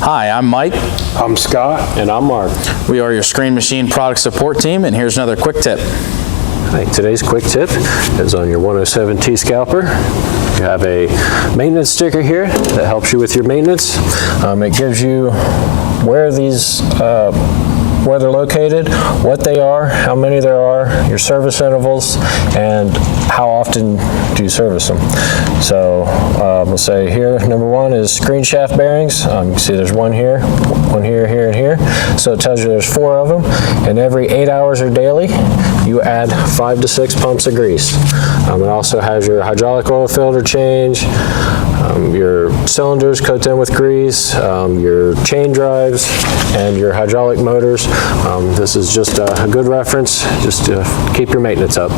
Hi, I'm Mike. I'm Scott. And I'm Mark. We are your Screen Machine product support team, and here's another quick tip. Hi, today's quick tip is on your 107T scalper. You have a maintenance sticker here that helps you with your maintenance. It gives you where they're located, what they are, how many there are, your service intervals, and how often do you service them. So we'll say here, number one is screen shaft bearings. You can see there's one here, here, and here. So it tells you there's 4 of them, and every 8 hours or daily, you add 5 to 6 pumps of grease. It also has your hydraulic oil filter change, your cylinders coated in with grease, your chain drives, and your hydraulic motors. This is just a good reference just to keep your maintenance up.